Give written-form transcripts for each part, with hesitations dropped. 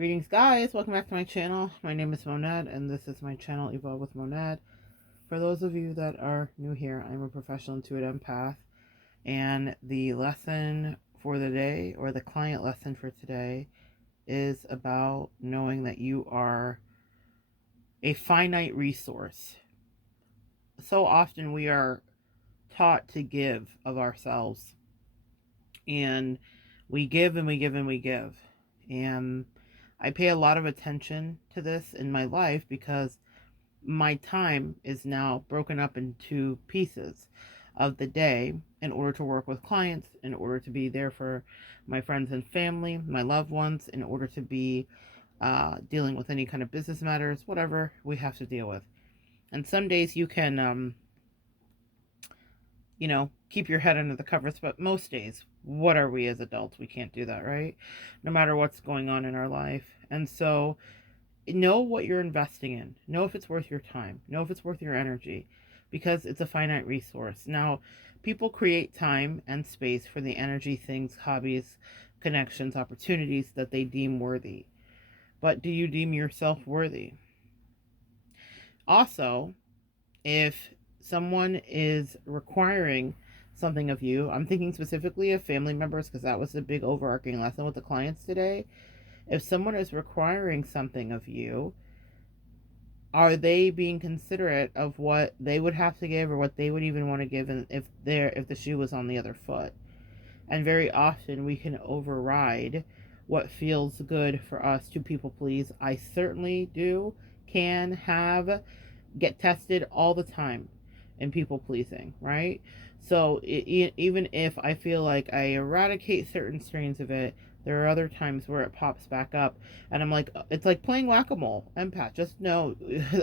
Greetings, guys. Welcome back to my channel. My name is Monad, and this is my channel, Evolve with Monad. For those of you that are new here, I'm a professional intuitive empath, and the lesson for the day, or the client lesson for today, is about knowing that you are a finite resource. So often we are taught to give of ourselves, and we give and we give and we give. And I pay a lot of attention to this in my life because my time is now broken up into pieces of the day in order to work with clients, in order to be there for my friends and family, my loved ones, in order to be dealing with any kind of business matters, whatever we have to deal with. And some days you can, keep your head under the covers, but most days, what are we as adults? We can't do that, right? No matter what's going on in our life. And so, know what you're investing in. Know if it's worth your time. Know if it's worth your energy, because it's a finite resource. Now, people create time and space for the energy, things, hobbies, connections, opportunities that they deem worthy. But do you deem yourself worthy? Also, if someone is requiring something of you, I'm thinking specifically of family members because that was the big overarching lesson with the clients today. If someone is requiring something of you, are they being considerate of what they would have to give or what they would even want to give if the shoe was on the other foot? And very often we can override what feels good for us to people please. I certainly do, can have, get tested all the time in people pleasing, right? So even if I feel like I eradicate certain strains of it, there are other times where it pops back up, and I'm like, it's like playing whack-a-mole. Empath, just know,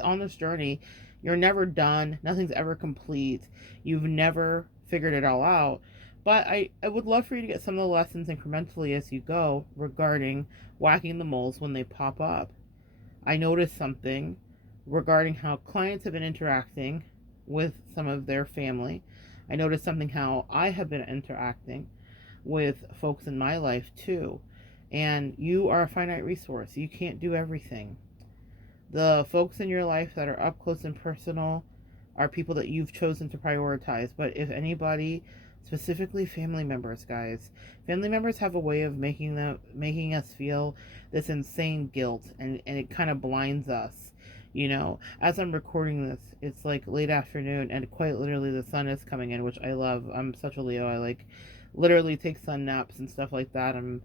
on this journey, you're never done. Nothing's ever complete. You've never figured it all out. But I would love for you to get some of the lessons incrementally as you go regarding whacking the moles when they pop up. I noticed something regarding how clients have been interacting with some of their family. I noticed something how I have been interacting with folks in my life too. And you are a finite resource. You can't do everything. The folks in your life that are up close and personal are people that you've chosen to prioritize. But if anybody, specifically family members, guys, family members have a way of making us feel this insane guilt, and it kind of blinds us. As I'm recording this, it's like late afternoon, and quite literally the sun is coming in, which I love. I'm such a Leo. I like literally take sun naps and stuff like that. I'm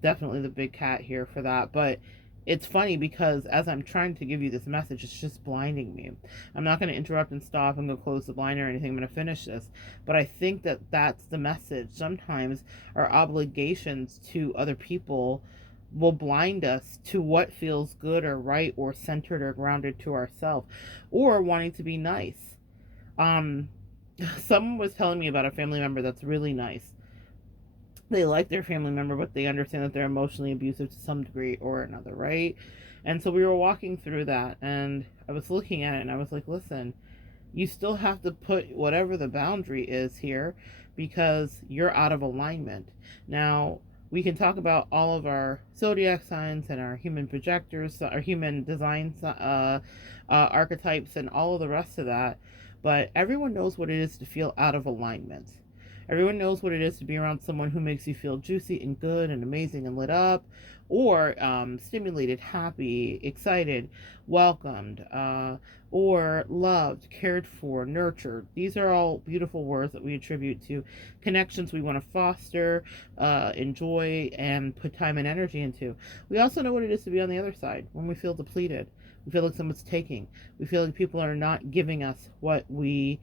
definitely the big cat here for that. But it's funny because as I'm trying to give you this message, it's just blinding me. I'm not going to interrupt and stop and go close the blind or anything. I'm going to finish this. But I think that that's the message. Sometimes our obligations to other people will blind us to what feels good or right or centered or grounded to ourselves, or wanting to be nice. Um, Someone was telling me about a family member that's really nice. They like their family member, but they understand that they're emotionally abusive to some degree or another, right? And so we were walking through that, and I was looking at it, and I was like, listen, you still have to put whatever the boundary is here, because you're out of alignment. Now, we can talk about all of our zodiac signs and our human projectors, our human design archetypes, and all of the rest of that, but everyone knows what it is to feel out of alignment. Everyone knows what it is to be around someone who makes you feel juicy and good and amazing and lit up, or stimulated, happy, excited, welcomed, or loved, cared for, nurtured. These are all beautiful words that we attribute to connections we want to foster, enjoy, and put time and energy into. We also know what it is to be on the other side when we feel depleted. We feel like someone's taking. We feel like people are not giving us what we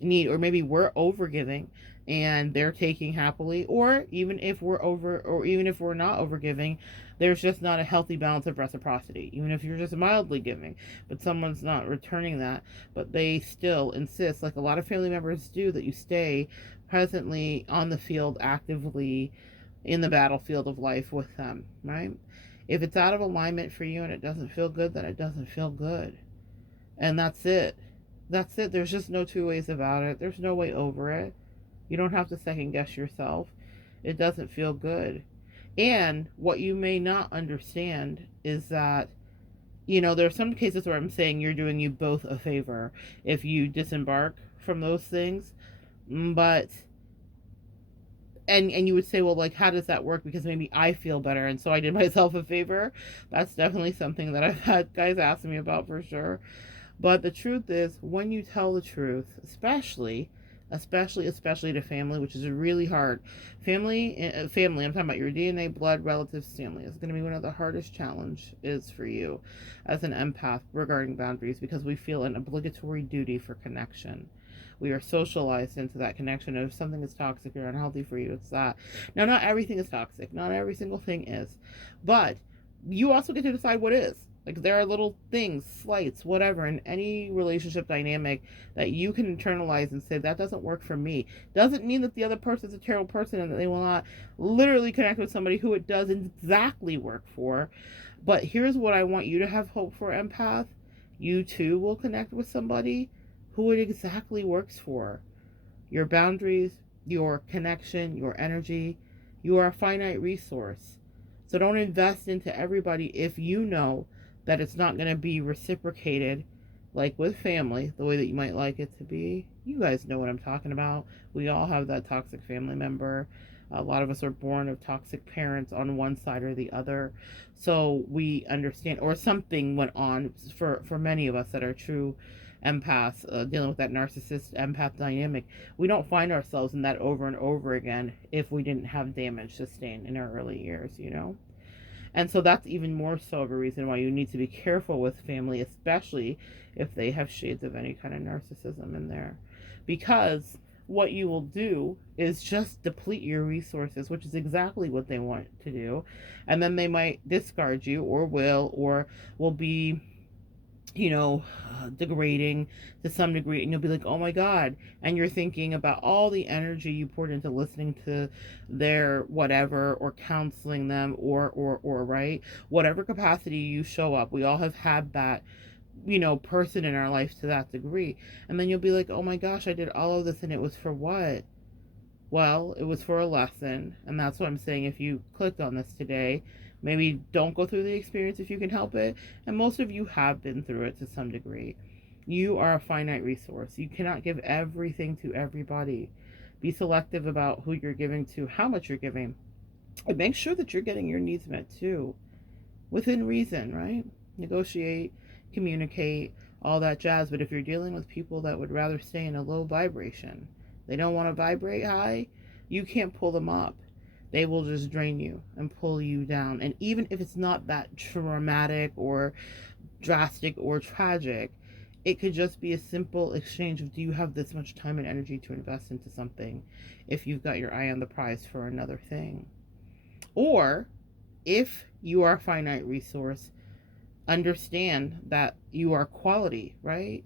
need, or maybe we're over giving and they're taking happily, or even if we're not over giving, there's just not a healthy balance of reciprocity. Even if you're just mildly giving, but someone's not returning that, but they still insist, like a lot of family members do, that you stay presently on the field, actively in the battlefield of life with them, right? If it's out of alignment for you and it doesn't feel good, then it doesn't feel good. And that's it. That's it. There's just no two ways about it. There's no way over it. You don't have to second guess yourself. It doesn't feel good. And what you may not understand is that, you know, there are some cases where I'm saying you're doing you both a favor if you disembark from those things. But and you would say, well, like, how does that work? Because maybe I feel better and so I did myself a favor. That's definitely something that I've had guys ask me about for sure. But the truth is, when you tell the truth, especially to family, which is really hard. Family, I'm talking about your DNA, blood, relatives, family, is going to be one of the hardest challenges for you as an empath regarding boundaries, because we feel an obligatory duty for connection. We are socialized into that connection. If something is toxic or unhealthy for you, it's that. Now, not everything is toxic. Not every single thing is. But you also get to decide what is. Like, there are little things, slights, whatever, in any relationship dynamic that you can internalize and say, that doesn't work for me. Doesn't mean that the other person is a terrible person and that they will not literally connect with somebody who it does exactly work for. But here's what I want you to have hope for, empath. You too will connect with somebody who it exactly works for. Your boundaries, your connection, your energy. You are a finite resource. So don't invest into everybody if you know that it's not going to be reciprocated, like with family, the way that you might like it to be. You guys know what I'm talking about. We all have that toxic family member. A lot of us are born of toxic parents on one side or the other. So we understand, or something went on for many of us that are true empaths, dealing with that narcissist empath dynamic. We don't find ourselves in that over and over again if we didn't have damage sustained in our early years, you know? And so that's even more so of a reason why you need to be careful with family, especially if they have shades of any kind of narcissism in there. Because what you will do is just deplete your resources, which is exactly what they want to do. And then they might discard you, or will be, you know, degrading to some degree, and you'll be like, oh my god, and you're thinking about all the energy you poured into listening to their whatever, or counseling them, or right, whatever capacity you show up. We all have had that, you know, person in our life to that degree, and then you'll be like, oh my gosh, I did all of this and it was for what? Well, it was for a lesson, and that's what I'm saying. If you clicked on this today, maybe don't go through the experience if you can help it. And most of you have been through it to some degree. You are a finite resource. You cannot give everything to everybody. Be selective about who you're giving to, how much you're giving, and make sure that you're getting your needs met too, within reason, right? Negotiate, communicate, all that jazz. But if you're dealing with people that would rather stay in a low vibration, they don't want to vibrate high, you can't pull them up. They will just drain you and pull you down. And even if it's not that traumatic or drastic or tragic, it could just be a simple exchange of, do you have this much time and energy to invest into something if you've got your eye on the prize for another thing? Or if you are a finite resource, understand that you are quality, right?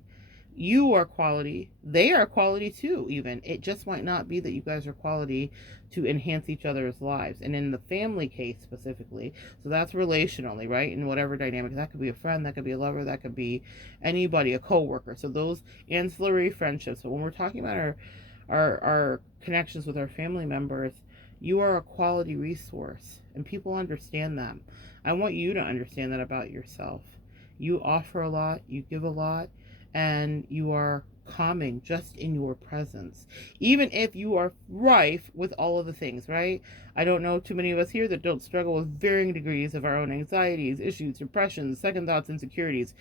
You are quality. They are quality too, even. It just might not be that you guys are quality to enhance each other's lives. And in the family case specifically, so that's relationally, right? In whatever dynamic. That could be a friend, that could be a lover, that could be anybody, a coworker. So those ancillary friendships. So when we're talking about our connections with our family members, you are a quality resource, and people understand that. I want you to understand that about yourself. You offer a lot, you give a lot, and you are calming just in your presence. Even if you are rife with all of the things, right? I don't know too many of us here that don't struggle with varying degrees of our own anxieties, issues, depressions, second thoughts, insecurities.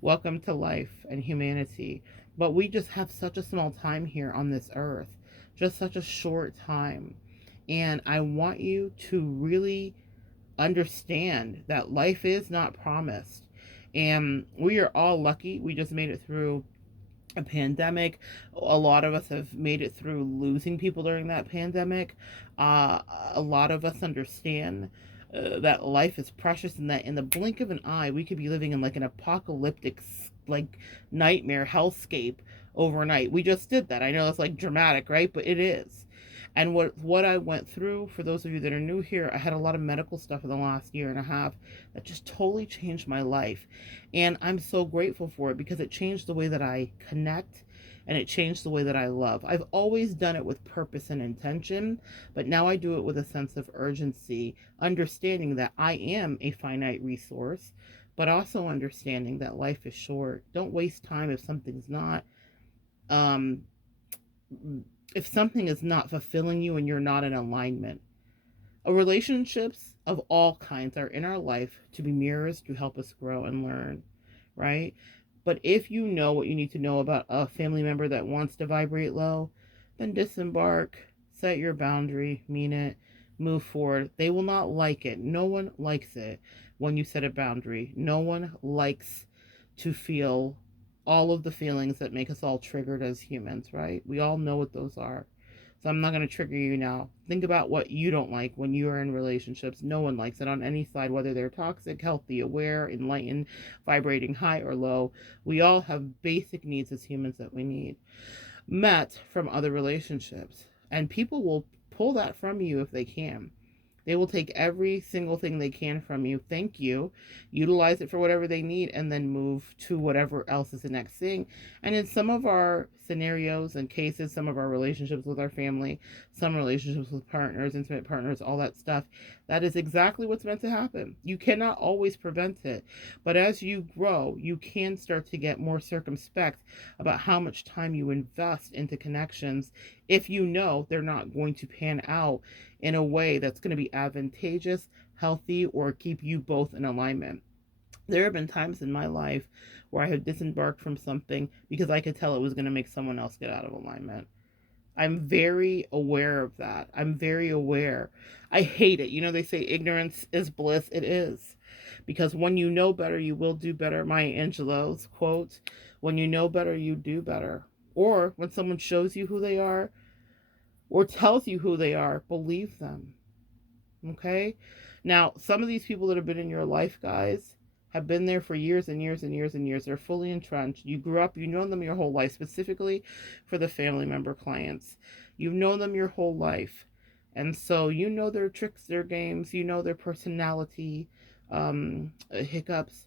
Welcome to life and humanity. But we just have such a small time here on this earth, just such a short time. And I want you to really understand that life is not promised. And we are all lucky. We just made it through a pandemic. A lot of us have made it through losing people during that pandemic. A lot of us understand that life is precious, and that in the blink of an eye, we could be living in like an apocalyptic, like, nightmare hellscape overnight. We just did that. I know it's like dramatic, right? But it is. And what I went through, for those of you that are new here, I had a lot of medical stuff in the last year and a half that just totally changed my life. And I'm so grateful for it, because it changed the way that I connect. and it changed the way that I love. I've always done it with purpose and intention, but now I do it with a sense of urgency, understanding that I am a finite resource, but also understanding that life is short. Don't waste time um if something is not fulfilling you and you're not in alignment. Relationships of all kinds are in our life to be mirrors to help us grow and learn, right? But if you know what you need to know about a family member that wants to vibrate low, then disembark, set your boundary, mean it, move forward. They will not like it. No one likes it when you set a boundary. No one likes to feel all of the feelings that make us all triggered as humans, right? We all know what those are. So I'm not going to trigger you now. Think about what you don't like when you are in relationships. No one likes it on any side, whether they're toxic, healthy, aware, enlightened, vibrating high or low. We all have basic needs as humans that we need met from other relationships. And people will pull that from you if they can. They will take every single thing they can from you, thank you, utilize it for whatever they need, and then move to whatever else is the next thing. And in some of our scenarios and cases, some of our relationships with our family, some relationships with partners, intimate partners, all that stuff, that is exactly what's meant to happen. You cannot always prevent it. But as you grow, you can start to get more circumspect about how much time you invest into connections if you know they're not going to pan out in a way that's going to be advantageous, healthy, or keep you both in alignment. There have been times in my life where I have disembarked from something because I could tell it was going to make someone else get out of alignment. I'm very aware of that. I'm very aware. I hate it. You know, they say ignorance is bliss. It is. Because when you know better, you will do better. Maya Angelou's quote, when you know better, you do better. Or when someone shows you who they are, or tells you who they are, believe them. Okay? Now, some of these people that have been in your life, guys, have been there for years and years and years and years. They're fully entrenched. You grew up, you know them your whole life, specifically for the family member clients. You've known them your whole life. And so you know their tricks, their games, you know their personality, hiccups.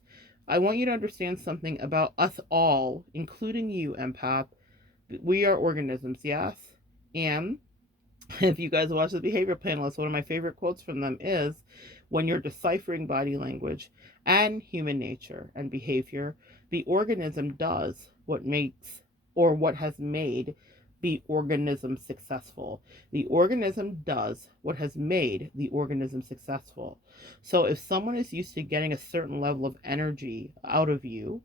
I want you to understand something about us all, including you, empath. We are organisms, yes? And if you guys watch the behavior panelists, one of my favorite quotes from them is, when you're deciphering body language and human nature and behavior, the organism does what makes or what has made the organism successful. The organism does what has made the organism successful. So if someone is used to getting a certain level of energy out of you,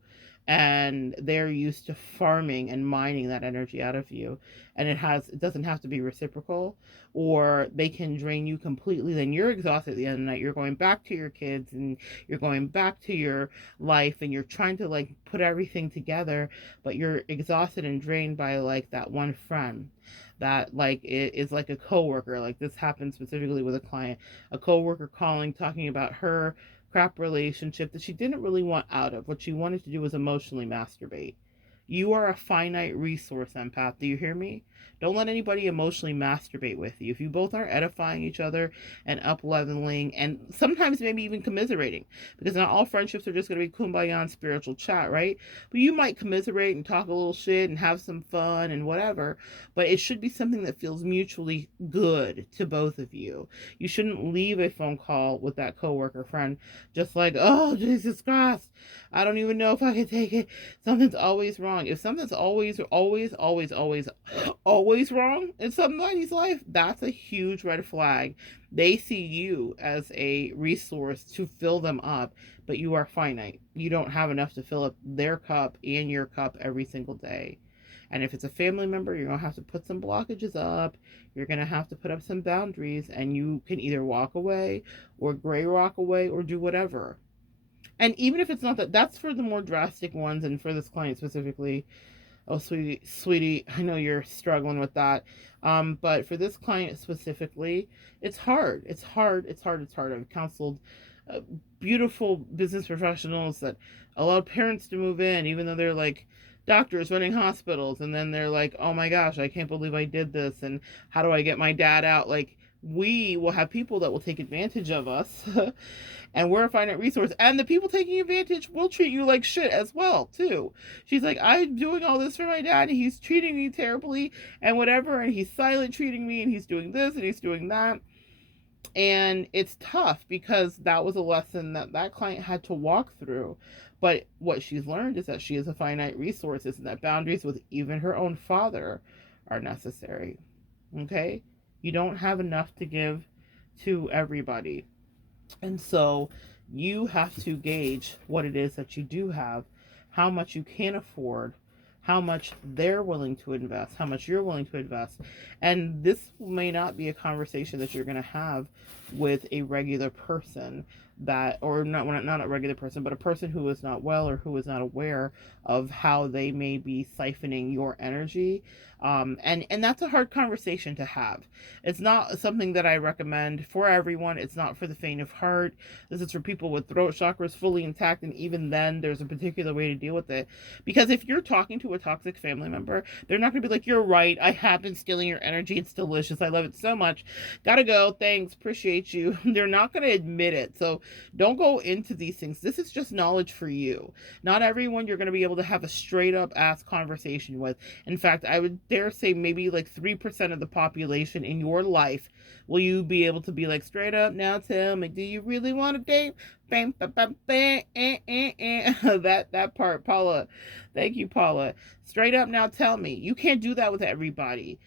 and they're used to farming and mining that energy out of you, and it doesn't have to be reciprocal, or they can drain you completely, then you're exhausted at the end of the night. You're going back to your kids and you're going back to your life, and you're trying to like put everything together, but you're exhausted and drained by like that one friend that like it is like a coworker. Like this happened specifically with a client, a coworker calling, talking about her crap relationship that she didn't really want out of. What she wanted to do was emotionally masturbate. You are a finite resource, empath. Do you hear me? Don't let anybody emotionally masturbate with you. If you both aren't edifying each other and up leveling and sometimes maybe even commiserating, because not all friendships are just going to be kumbaya and spiritual chat, right? But you might commiserate and talk a little shit and have some fun and whatever, but it should be something that feels mutually good to both of you. You shouldn't leave a phone call with that coworker friend just like, oh, Jesus Christ, I don't even know if I can take it. Something's always wrong. If something's always wrong in somebody's life, that's a huge red flag. They see you as a resource to fill them up, but you are finite. You don't have enough to fill up their cup and your cup every single day. And if it's a family member, you're going to have to put some blockages up. You're going to have to put up some boundaries, and you can either walk away or gray rock away or do whatever. And even if it's not that, that's for the more drastic ones, and for this client specifically. Oh, sweetie, I know you're struggling with that. But for this client specifically, it's hard. It's hard. It's hard. It's hard. I've counseled uh, beautiful business professionals that allow parents to move in, even though they're like doctors running hospitals. And then they're like, oh my gosh, I can't believe I did this. And how do I get my dad out? Like, we will have people that will take advantage of us and we're a finite resource, and the people taking advantage will treat you like shit as well too. She's like, I'm doing all this for my dad and he's treating me terribly and whatever, and he's silent treating me and he's doing this and he's doing that. And it's tough because that was a lesson that that client had to walk through. But what she's learned is that she is a finite resource and that boundaries with even her own father are necessary. Okay? You don't have enough to give to everybody. And so you have to gauge what it is that you do have, how much you can afford, how much they're willing to invest, how much you're willing to invest. And this may not be a conversation that you're going to have with a regular person that, or not a regular person, but a person who is not well or who is not aware of how they may be siphoning your energy. And that's a hard conversation to have. It's not something that I recommend for everyone. It's not for the faint of heart. This is for people with throat chakras fully intact, and even then, there's a particular way to deal with it. Because if you're talking to a toxic family member, they're not going to be like, you're right, I have been stealing your energy, it's delicious, I love it so much, gotta go, thanks, appreciate you. They're not going to admit it. So don't go into these things. This is just knowledge for you. Not everyone you're going to be able to have a straight up ass conversation with. In fact, I would dare say maybe like 3% of the population in your life will you be able to be like, straight up, now tell me, do you really want to date? Bam, bam, bam, bam, that part, Paula. Thank you, Paula. Straight up, now tell me. You can't do that with everybody.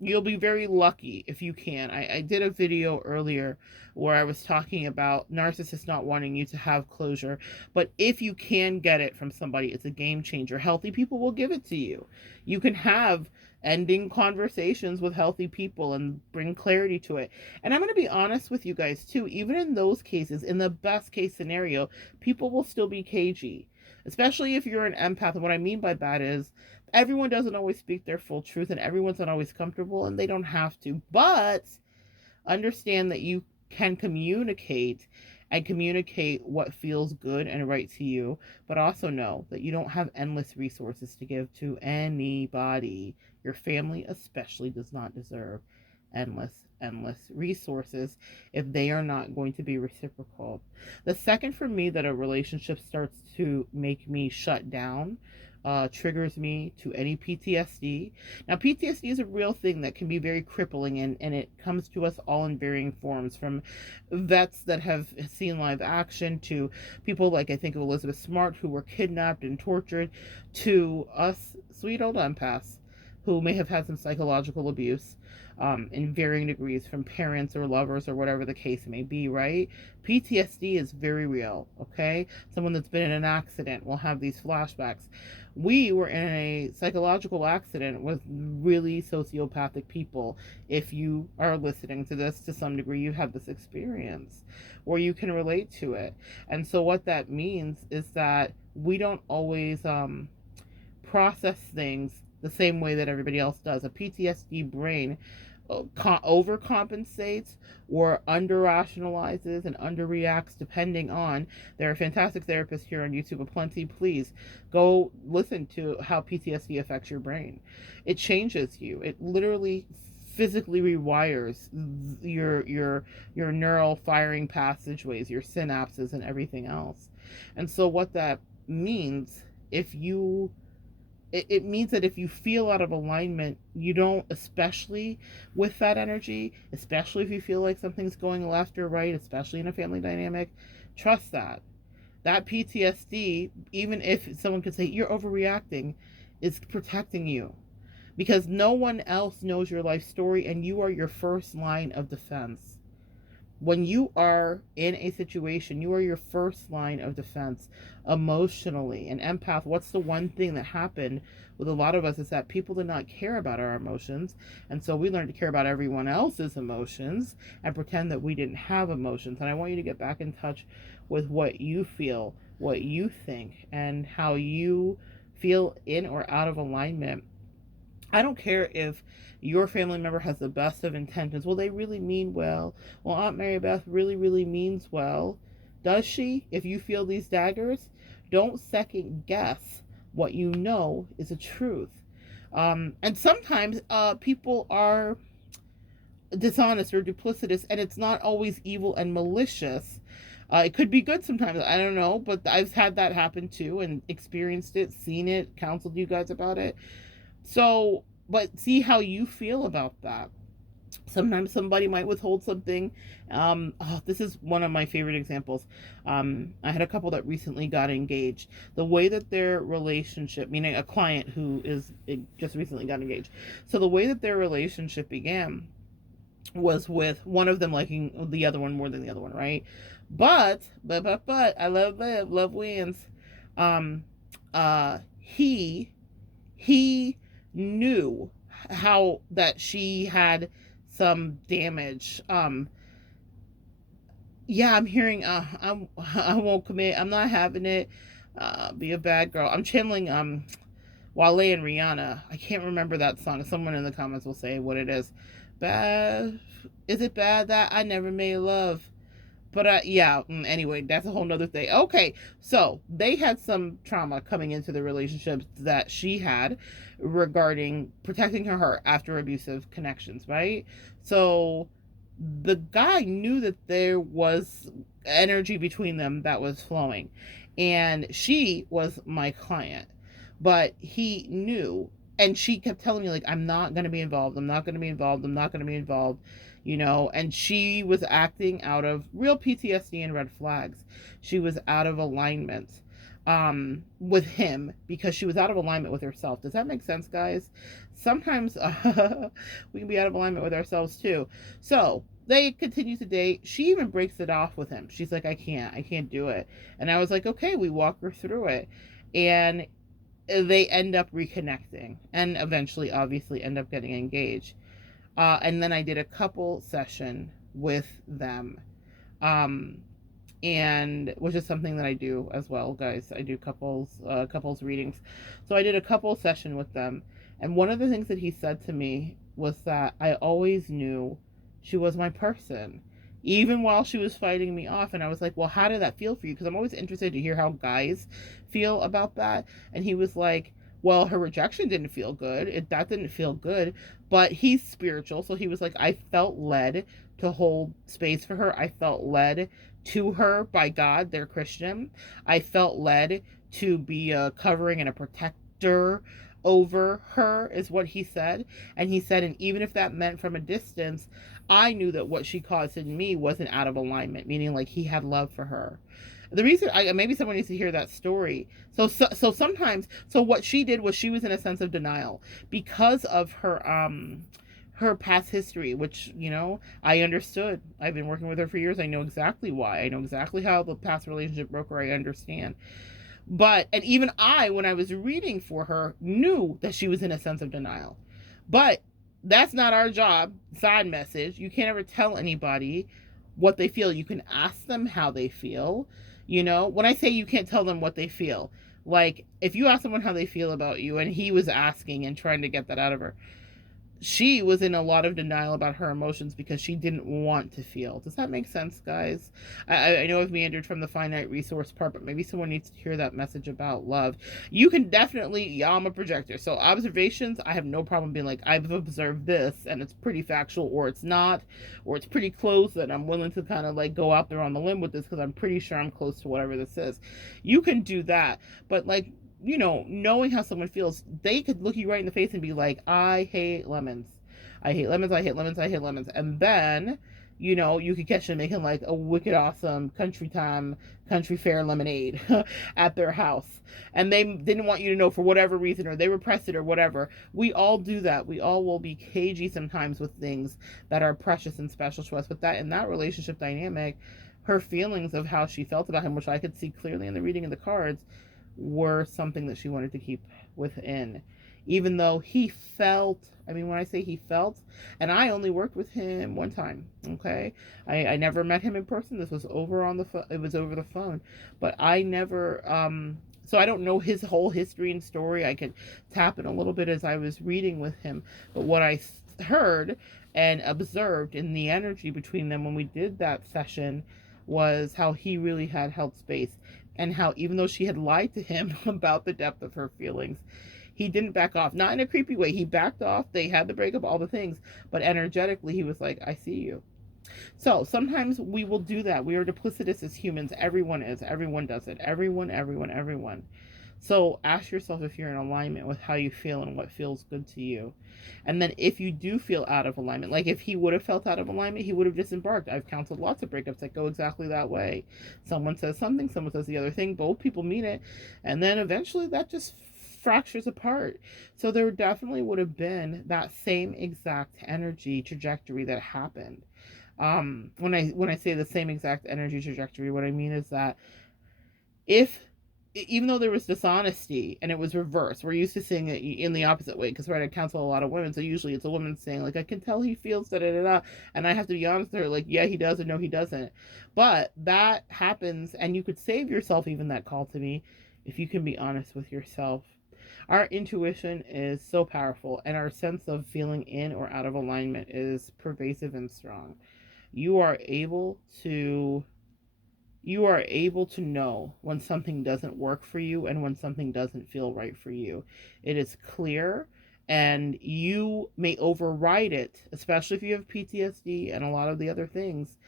You'll be very lucky if you can. I did a video earlier where I was talking about narcissists not wanting you to have closure, but if you can get it from somebody, it's a game changer. Healthy people will give it to you. You can have ending conversations with healthy people and bring clarity to it. And I'm going to be honest with you guys too, even in those cases, in the best case scenario, people will still be cagey, especially if you're an empath. And what I mean by that is everyone doesn't always speak their full truth and everyone's not always comfortable, and they don't have to, but understand that you can communicate and communicate what feels good and right to you, but also know that you don't have endless resources to give to anybody. Your family especially does not deserve endless resources if they are not going to be reciprocal. The second for me that a relationship starts to make me shut down, triggers me to any PTSD. Now, PTSD is a real thing that can be very crippling, and it comes to us all in varying forms, from vets that have seen live action to people like, I think of Elizabeth Smart, who were kidnapped and tortured, to us sweet old empaths who may have had some psychological abuse in varying degrees from parents or lovers or whatever the case may be, right? PTSD is very real, okay? Someone that's been in an accident will have these flashbacks. We were in a psychological accident with really sociopathic people. If you are listening to this, to some degree, you have this experience or you can relate to it. And so what that means is that we don't always process things the same way that everybody else does. A PTSD brain overcompensates or under rationalizes and underreacts depending on. There are fantastic therapists here on YouTube aplenty. Please go listen to how PTSD affects your brain. It changes you. It literally physically rewires your neural firing passageways, your synapses and everything else. And so what that means, if you it means that if you feel out of alignment, you don't, especially with that energy, especially if you feel like something's going left or right, especially in a family dynamic, trust that. That PTSD, even if someone could say you're overreacting, is protecting you. Because no one else knows your life story and you are your first line of defense. When you are in a situation, you are your first line of defense emotionally. An empath, what's the one thing that happened with a lot of us is that people did not care about our emotions. And so we learned to care about everyone else's emotions and pretend that we didn't have emotions. And I want you to get back in touch with what you feel, what you think, and how you feel in or out of alignment. I don't care if your family member has the best of intentions. Well, they really mean well. Well, Aunt Mary Beth really, really means well. Does she? If you feel these daggers, don't second guess what you know is a truth. And sometimes people are dishonest or duplicitous, and it's not always evil and malicious. It could be good sometimes. I don't know, but I've had that happen too and experienced it, seen it, counseled you guys about it. So, but see how you feel about that. Sometimes somebody might withhold something. This is one of my favorite examples. I had a couple that recently got engaged. The way that their relationship, meaning a client who is just recently got engaged, so the way that their relationship began was with one of them liking the other one more than the other one, right? But I love wins. Um, he knew how that she had some damage. Yeah, I'm hearing. I won't commit. I'm not having it. Be a bad girl. I'm channeling Wale and Rihanna. I can't remember that song. Someone in the comments will say what it is. Bad. Is it bad that I never made love? But yeah, anyway, that's a whole nother thing. Okay, so they had some trauma coming into the relationships that she had regarding protecting her heart after abusive connections, right? So the guy knew that there was energy between them that was flowing, and she was my client, but he knew, and she kept telling me like, I'm not going to be involved, I'm not going to be involved, I'm not going to be involved, you know. And she was acting out of real PTSD and red flags. She was out of alignment with him because she was out of alignment with herself. Does that make sense, guys? Sometimes we can be out of alignment with ourselves too. So they continue to date. She even breaks it off with him. She's like, I can't do it. And I was like, okay. We walk her through it, and they end up reconnecting and eventually obviously end up getting engaged. And then I did a couple session with them, um, and which is something that I do as well, guys. I do couples readings. So I did a couple session with them, and one of the things that he said to me was that I always knew she was my person, even while she was fighting me off. And I was like, well, how did that feel for you? Because I'm always interested to hear how guys feel about that. And he was like, well, her rejection didn't feel good. That didn't feel good. But he's spiritual, so he was like, I felt led to hold space for her. I felt led to her by God. They're Christian. I felt led to be a covering and a protector over her, is what he said. And he said, and even if that meant from a distance, I knew that what she caused in me wasn't out of alignment, meaning like he had love for her. The reason, maybe someone needs to hear that story. So sometimes, so what she did was she was in a sense of denial because of her past history, which, you know, I understood. I've been working with her for years. I know exactly why. I know exactly how the past relationship broke her. I understand. But, and even I, when I was reading for her, knew that she was in a sense of denial. But that's not our job. Side message. You can't ever tell anybody what they feel. You can ask them how they feel. You know, when I say you can't tell them what they feel, like if you ask someone how they feel about you and he was asking and trying to get that out of her, she was in a lot of denial about her emotions because she didn't want to feel. Does that make sense, guys? I know I've meandered from the finite resource part, but maybe someone needs to hear that message about love. You can definitely, yeah, I'm a projector. So observations, I have no problem being like, I've observed this and it's pretty factual, or it's not, or it's pretty close, and I'm willing to kind of like go out there on the limb with this because I'm pretty sure I'm close to whatever this is. You can do that. But like, you know, knowing how someone feels, they could look you right in the face and be like, I hate lemons. I hate lemons, I hate lemons, I hate lemons. And then, you know, you could catch them making like a wicked awesome country fair lemonade at their house. And they didn't want you to know for whatever reason, or they repressed it or whatever. We all do that. We all will be cagey sometimes with things that are precious and special to us. But that, in that relationship dynamic, her feelings of how she felt about him, which I could see clearly in the reading of the cards, were something that she wanted to keep within. Even though he felt, I mean, when I say he felt, and I only worked with him one time, okay? I never met him in person. This was over on the phone. It was over the phone. But I never, so I don't know his whole history and story. I could tap in a little bit as I was reading with him. But what I heard and observed in the energy between them when we did that session was how he really had held space, and how even though she had lied to him about the depth of her feelings, He didn't back off, not in a creepy way. He backed off. They had the breakup, all the things, but energetically, he was like, I see you. So sometimes we will do that. We are duplicitous as humans. Everyone is. Everyone does it. Everyone, everyone, everyone. So ask yourself if you're in alignment with how you feel and what feels good to you. And then if you do feel out of alignment, like if he would have felt out of alignment, he would have disembarked. I've counseled lots of breakups that go exactly that way. Someone says something, someone says the other thing, both people mean it, and then eventually that just fractures apart. So there definitely would have been that same exact energy trajectory that happened. When I say the same exact energy trajectory, what I mean is that if even though there was dishonesty and it was reversed, we're used to seeing it in the opposite way, because right, I counsel a lot of women, so usually it's a woman saying like, I can tell he feels da da da da, and I have to be honest with her, like, yeah, he does, or no, he doesn't. But that happens, and you could save yourself even that call to me if you can be honest with yourself. Our intuition is so powerful, and our sense of feeling in or out of alignment is pervasive and strong. You are able to you are able to know when something doesn't work for you and when something doesn't feel right for you. It is clear, and you may override it, especially if you have PTSD and a lot of the other things,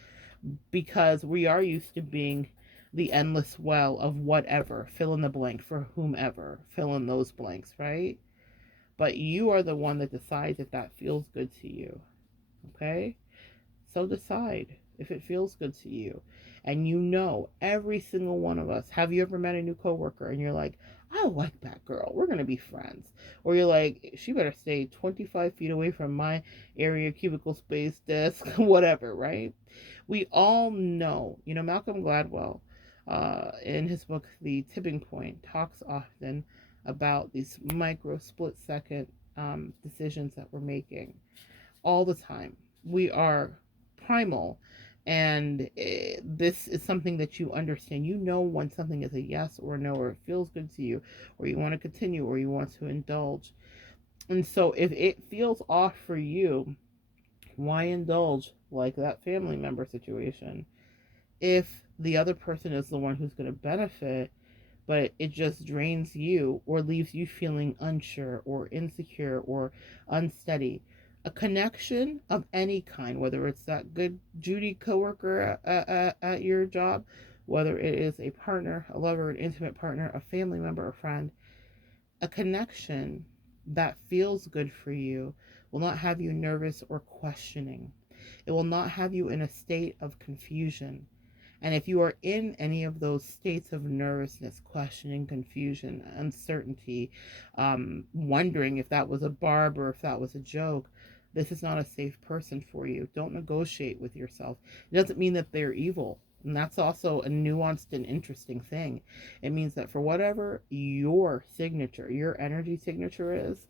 because we are used to being the endless well of whatever, fill in the blank for whomever, fill in those blanks, right? But you are the one that decides if that feels good to you, okay? So decide if it feels good to you. And you know, every single one of us, have you ever met a new coworker and you're like, I like that girl, we're going to be friends? Or you're like, she better stay 25 feet away from my area, cubicle space, desk, whatever, right? We all know, Malcolm Gladwell, in his book, The Tipping Point, talks often about these micro split second decisions that we're making all the time. We are primal, and this is something that you understand. You know when something is a yes or a no, or it feels good to you, or you want to continue, or you want to indulge. And so if it feels off for you, why indulge like that family member situation if the other person is the one who's going to benefit, but it just drains you or leaves you feeling unsure or insecure or unsteady? A connection of any kind, whether it's that good Judy coworker at your job, whether it is a partner, a lover, an intimate partner, a family member, a friend, a connection that feels good for you will not have you nervous or questioning. It will not have you in a state of confusion. And if you are in any of those states of nervousness, questioning, confusion, uncertainty, wondering if that was a barb or if that was a joke, this is not a safe person for you. Don't negotiate with yourself. It doesn't mean that they're evil. And that's also a nuanced and interesting thing. It means that for whatever your signature, your energy signature is,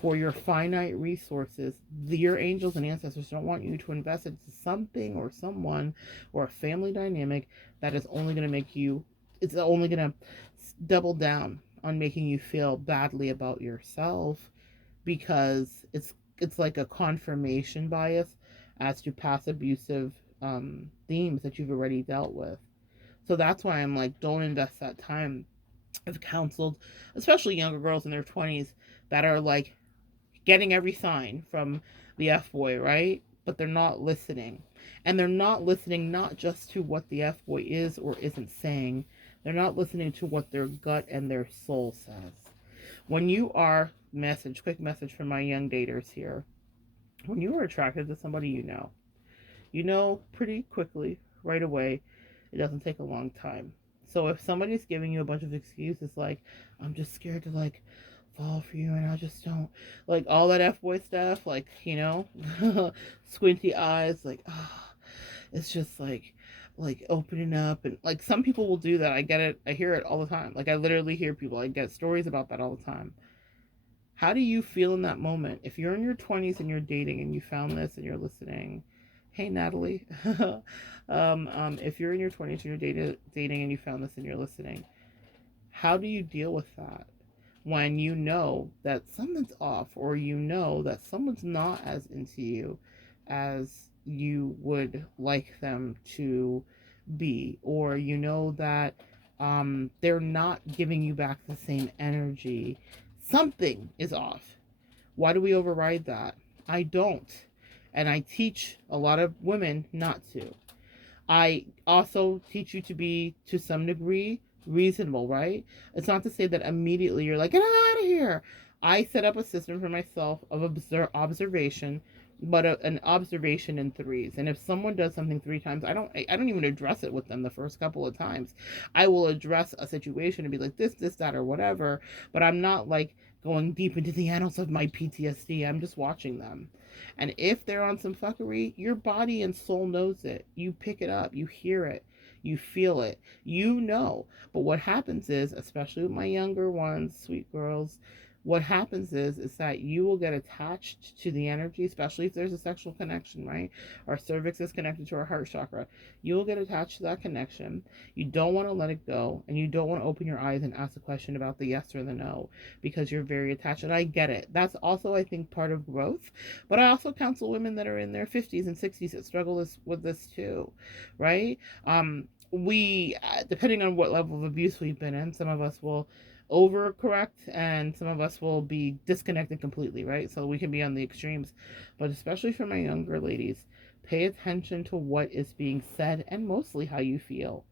for your finite resources, your angels and ancestors don't want you to invest into something or someone or a family dynamic that is only going to make you, it's only going to double down on making you feel badly about yourself, because it's like a confirmation bias as to past abusive themes that you've already dealt with. So that's why I'm like, don't invest that time. I've counseled, especially younger girls in their 20s that are like getting every sign from the F boy, right? But they're not listening. And they're not listening not just to what the F boy is or isn't saying, they're not listening to what their gut and their soul says. When you are, quick message from my young daters here, when you are attracted to somebody, you know pretty quickly, right away. It doesn't take a long time. So if somebody's giving you a bunch of excuses like, I'm just scared to like fall for you and I just don't, like all that F boy stuff, like, squinty eyes, like, it's just like opening up, and like some people will do that. I get it. I hear it all the time. Like I literally hear people, I get stories about that all the time. How do you feel in that moment? If you're in your 20s and you're dating and you found this and you're listening, hey Natalie, if you're in your 20s and you're dating and you found this and you're listening, how do you deal with that when you know that something's off, or you know that someone's not as into you as you would like them to be, or you know that they're not giving you back the same energy, Something is off. Why do we override that? I don't. And I teach a lot of women not to. I also teach you to be, to some degree, reasonable, right? It's not to say that immediately you're like, get out of here. I set up a system for myself of observation, but an observation in threes. And if someone does something three times, I don't even address it with them the first couple of times. I will address a situation and be like this, that, or whatever. But I'm not like going deep into the annals of my PTSD. I'm just watching them. And if they're on some fuckery, your body and soul knows it. You pick it up, you hear it, you feel it, you know. But what happens is, especially with my younger ones, sweet girls, what happens is that you will get attached to the energy, especially if there's a sexual connection, right? Our cervix is connected to our heart chakra. You will get attached to that connection. You don't want to let it go, and you don't want to open your eyes and ask a question about the yes or the no because you're very attached. And I get it. That's also, I think, part of growth. But I also counsel women that are in their 50s and 60s that struggle with this too, right? We, depending on what level of abuse we've been in, some of us will overcorrect and some of us will be disconnected completely, right? So we can be on the extremes. But especially for my younger ladies, pay attention to what is being said and mostly how you feel,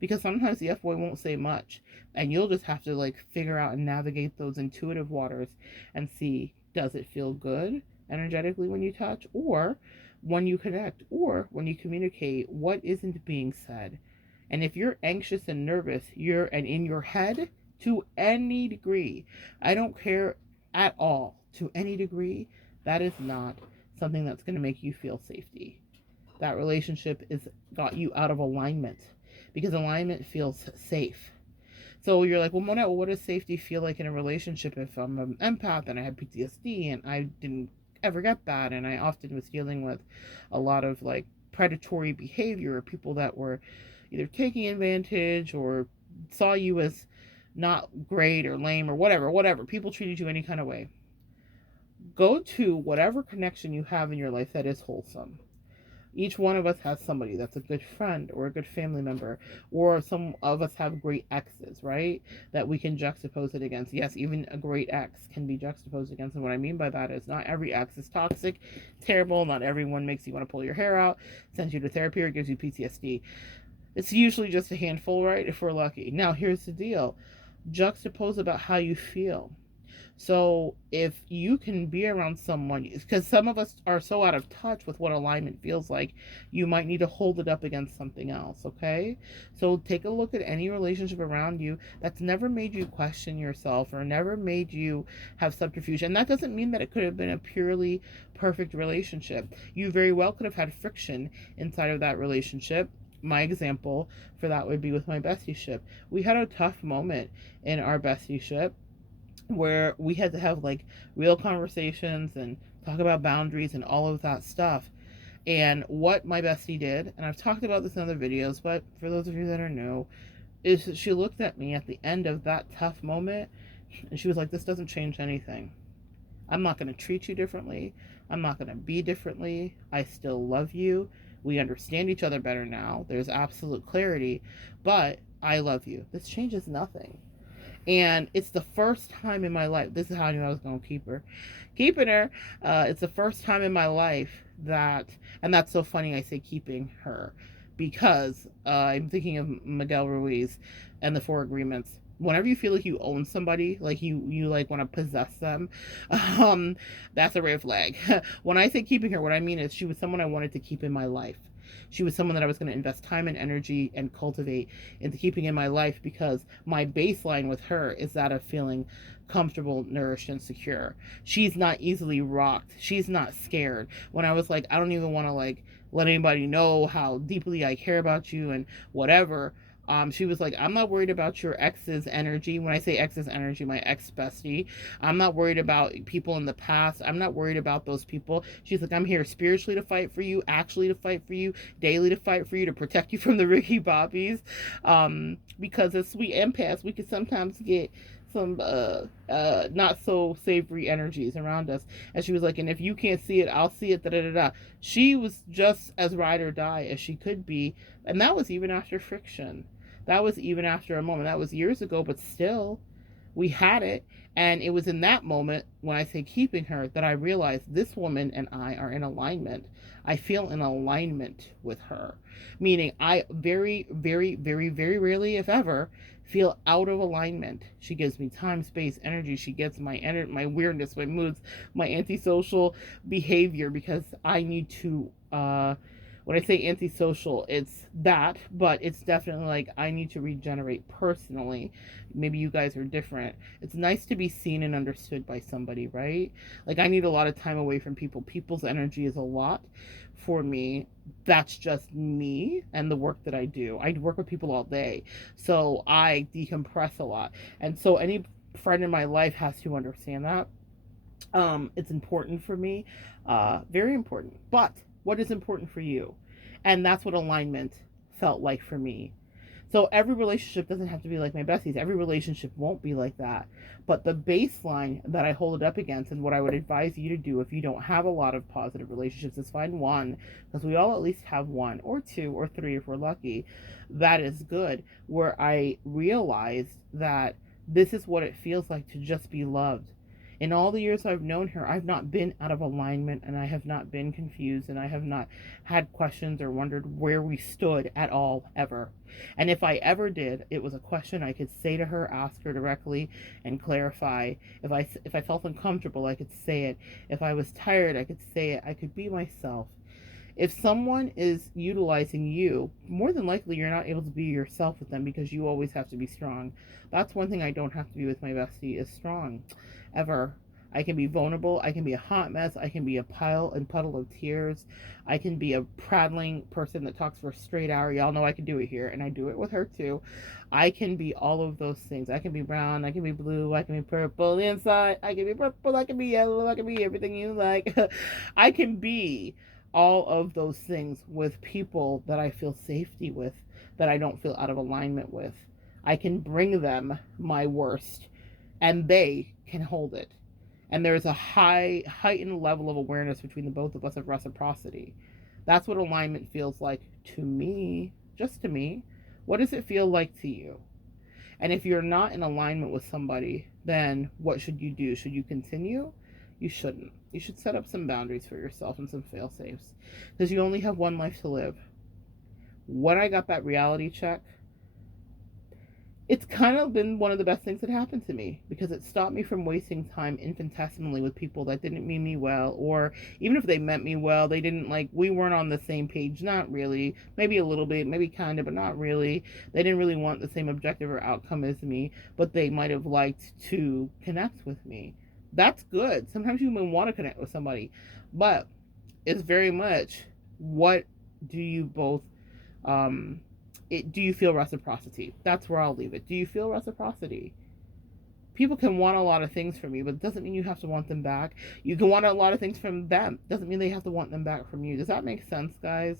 because sometimes the F-boy won't say much and you'll just have to like figure out and navigate those intuitive waters and see, does it feel good energetically when you touch, or when you connect, or when you communicate, what isn't being said. And if you're anxious and nervous, you're and in your head, to any degree, I don't care at all, to any degree, that is not something that's going to make you feel safety. That relationship is got you out of alignment, because alignment feels safe. So you're like, well, Monette, what does safety feel like in a relationship if I'm an empath and I have PTSD and I didn't ever get that, and I often was dealing with a lot of like predatory behavior, people that were either taking advantage or saw you as not great or lame or whatever. People treated you any kind of way. Go to whatever connection you have in your life that is wholesome. Each one of us has somebody that's a good friend or a good family member, or some of us have great exes, right? That we can juxtapose it against. Yes, even a great ex can be juxtaposed against. And what I mean by that is not every ex is toxic, terrible. Not everyone makes you want to pull your hair out, sends you to therapy, or gives you PTSD. It's usually just a handful, right? If we're lucky. Now, here's the deal. Juxtapose about how you feel. So if you can be around someone, because some of us are so out of touch with what alignment feels like, you might need to hold it up against something else, okay? So take a look at any relationship around you that's never made you question yourself or never made you have subterfuge. And that doesn't mean that it could have been a purely perfect relationship. You very well could have had friction inside of that relationship. My example for that would be with my bestie-ship. We had a tough moment in our bestie-ship where we had to have like real conversations and talk about boundaries and all of that stuff. And what my bestie did, and I've talked about this in other videos, but for those of you that are new, is she looked at me at the end of that tough moment and she was like, this doesn't change anything. I'm not going to treat you differently. I'm not going to be differently. I still love you. We understand each other better now. There's absolute clarity, but I love you. This changes nothing. And it's the first time in my life, this is how I knew I was going to keep her. Keeping her, it's the first time in my life that, and that's so funny I say keeping her, because I'm thinking of Miguel Ruiz and the Four Agreements. Whenever you feel like you own somebody, like you like want to possess them, that's a red flag. When I say keeping her, what I mean is she was someone I wanted to keep in my life. She was someone that I was going to invest time and energy and cultivate into keeping in my life, because my baseline with her is that of feeling comfortable, nourished, and secure. She's not easily rocked. She's not scared. When I was like, I don't even want to like let anybody know how deeply I care about you and whatever, she was like, I'm not worried about your ex's energy. When I say ex's energy, my ex bestie, I'm not worried about people in the past. I'm not worried about those people. She's like, I'm here spiritually to fight for you, actually to fight for you, daily to fight for you, to protect you from the Ricky Bobbies. Because as sweet empaths, we could sometimes get some not so savory energies around us. And she was like, and if you can't see it, I'll see it. Da da da da. She was just as ride or die as she could be, and that was even after friction. That was even after a moment. That was years ago, but still, We had it. And it was in that moment, when I say keeping her, that I realized this woman and I are in alignment. I feel in alignment with her. Meaning, I very, very, very, very rarely, if ever, feel out of alignment. She gives me time, space, energy. She gets my weirdness, my moods, my antisocial behavior, because I need to when I say antisocial, it's that, but it's definitely like I need to regenerate personally. Maybe you guys are different. It's nice to be seen and understood by somebody, right? Like, I need a lot of time away from people. People's energy is a lot for me. That's just me and the work that I do. I work with people all day, so I decompress a lot. And so any friend in my life has to understand that. It's important for me, very important. But what is important for you? And that's what alignment felt like for me. So every relationship doesn't have to be like my besties. Every relationship won't be like that. But the baseline that I hold it up against, and what I would advise you to do if you don't have a lot of positive relationships, is find one, because we all at least have one or two or three if we're lucky. That is good. Where I realized that this is what it feels like to just be loved. In all the years I've known her, I've not been out of alignment, and I have not been confused, and I have not had questions or wondered where we stood at all, ever. And if I ever did, it was a question I could say to her, ask her directly, and clarify. If I felt uncomfortable, I could say it. If I was tired, I could say it. I could be myself. If someone is utilizing you, more than likely you're not able to be yourself with them, because you always have to be strong. That's one thing I don't have to be with my bestie, is strong. Ever. I can be vulnerable. I can be a hot mess. I can be a pile and puddle of tears. I can be a prattling person that talks for a straight hour. Y'all know I can do it here, and I do it with her too. I can be all of those things. I can be brown. I can be blue. I can be purple inside. I can be purple. I can be yellow. I can be everything you like. I can be all of those things with people that I feel safety with, that I don't feel out of alignment with. I can bring them my worst, and they can hold it. And there's a heightened level of awareness between the both of us of reciprocity. That's what alignment feels like to me, just to me. What does it feel like to you? And if you're not in alignment with somebody, then what should you do? Should you continue? You shouldn't. You should set up some boundaries for yourself and some fail safes, because you only have one life to live. When I got that reality check, it's kind of been one of the best things that happened to me, because it stopped me from wasting time infinitesimally with people that didn't mean me well, or even if they meant me well, they didn't, like, we weren't on the same page. Not really. Maybe a little bit, maybe kind of, but not really. They didn't really want the same objective or outcome as me, but they might have liked to connect with me. That's good. Sometimes you may want to connect with somebody, but it's very much, what do you both do you feel reciprocity? That's where I'll leave it. Do you feel reciprocity? People can want a lot of things from you, but it doesn't mean you have to want them back. You can want a lot of things from them. Doesn't mean they have to want them back from you. Does that make sense, guys?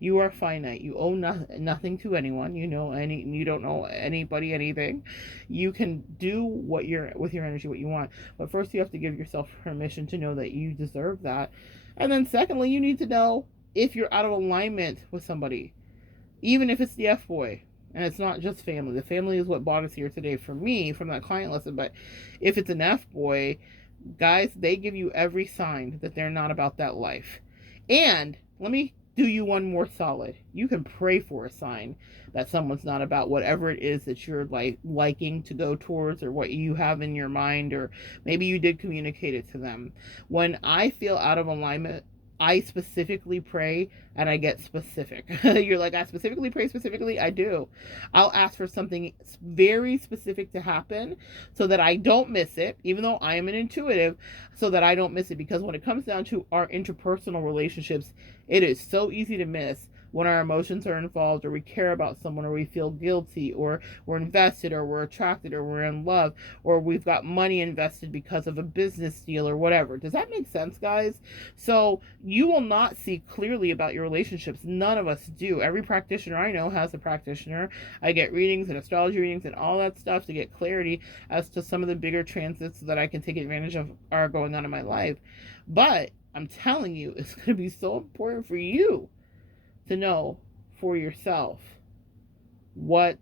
You are finite. You owe nothing to anyone. You don't know anybody anything. You can do what you're with your energy, what you want. But first, you have to give yourself permission to know that you deserve that. And then secondly, you need to know if you're out of alignment with somebody. Even if it's the F boy, and it's not just family. The family is what brought us here today for me from that client lesson. But if it's an F boy, guys, they give you every sign that they're not about that life. And let me do you one more solid. You can pray for a sign that someone's not about whatever it is that you're liking to go towards, or what you have in your mind, or maybe you did communicate it to them. When I feel out of alignment, I specifically pray, and I get specific. You're like, I specifically pray specifically? I do. I'll ask for something very specific to happen so that I don't miss it, even though I am an intuitive, so that I don't miss it. Because when it comes down to our interpersonal relationships, it is so easy to miss when our emotions are involved, or we care about someone, or we feel guilty, or we're invested, or we're attracted, or we're in love, or we've got money invested because of a business deal or whatever. Does that make sense, guys? So you will not see clearly about your relationships. None of us do. Every practitioner I know has a practitioner. I get readings and astrology readings and all that stuff to get clarity as to some of the bigger transits that I can take advantage of are going on in my life. But I'm telling you, it's going to be so important for you to know for yourself what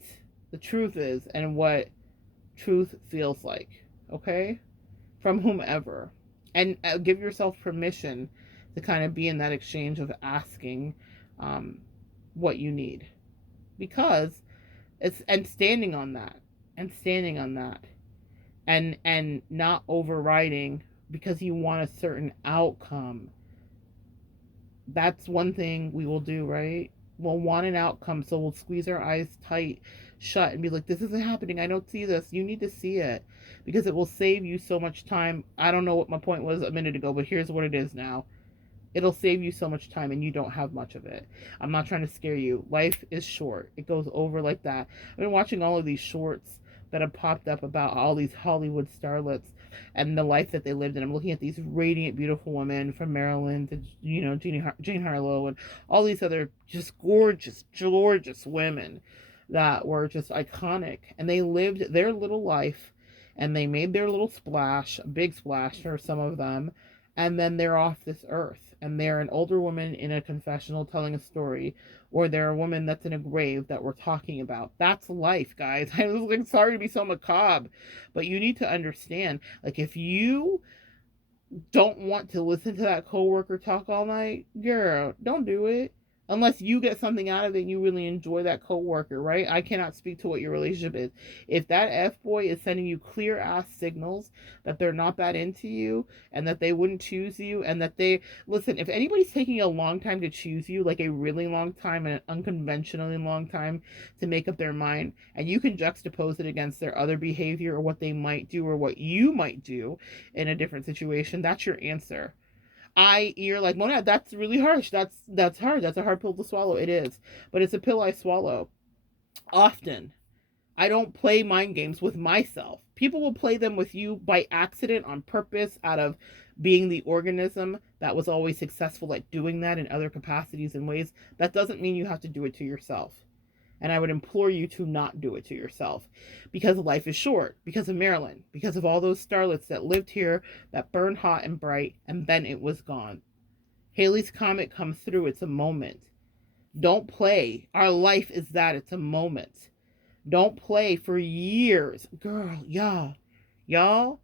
the truth is, and what truth feels like, okay? From whomever. And give yourself permission to kind of be in that exchange of asking um, what you need. Because and standing on that, and standing on that, and not overriding because you want a certain outcome. That's one thing we will do, right? We'll want an outcome, so we'll squeeze our eyes tight shut and be like, this isn't happening, I don't see this. You need to see it, because it will save you so much time. I don't know what my point was a minute ago, but here's what it is now. It'll save you so much time, and you don't have much of it. I'm not trying to scare you. Life is short. It goes over like that. I've been watching all of these shorts that have popped up about all these Hollywood starlets and the life that they lived in. I'm looking at these radiant, beautiful women from Maryland to, Jane Harlow and all these other just gorgeous, gorgeous women that were just iconic. And they lived their little life, and they made their little splash, a big splash for some of them, and then they're off this earth, and they're an older woman in a confessional telling a story, or they're a woman that's in a grave that we're talking about. That's life, guys. I was like, sorry to be so macabre, but you need to understand, like, if you don't want to listen to that coworker talk all night, girl, don't do it. Unless you get something out of it and you really enjoy that coworker, right? I cannot speak to what your relationship is. If that F boy is sending you clear ass signals that they're not that into you and that they wouldn't choose you, and that they listen, if anybody's taking a long time to choose you, like a really long time and an unconventionally long time to make up their mind, and you can juxtapose it against their other behavior or what they might do or what you might do in a different situation, that's your answer. You're like, Mona, that's really harsh. That's hard. That's a hard pill to swallow. It is, but it's a pill I swallow often. I don't play mind games with myself. People will play them with you by accident, on purpose, out of being the organism that was always successful at doing that in other capacities and ways. That doesn't mean you have to do it to yourself. And I would implore you to not do it to yourself, because life is short, because of Maryland, because of all those starlets that lived here, that burned hot and bright, and then it was gone. Halley's Comet comes through. It's a moment. Don't play. Our life is that. It's a moment. Don't play for years. Girl, y'all,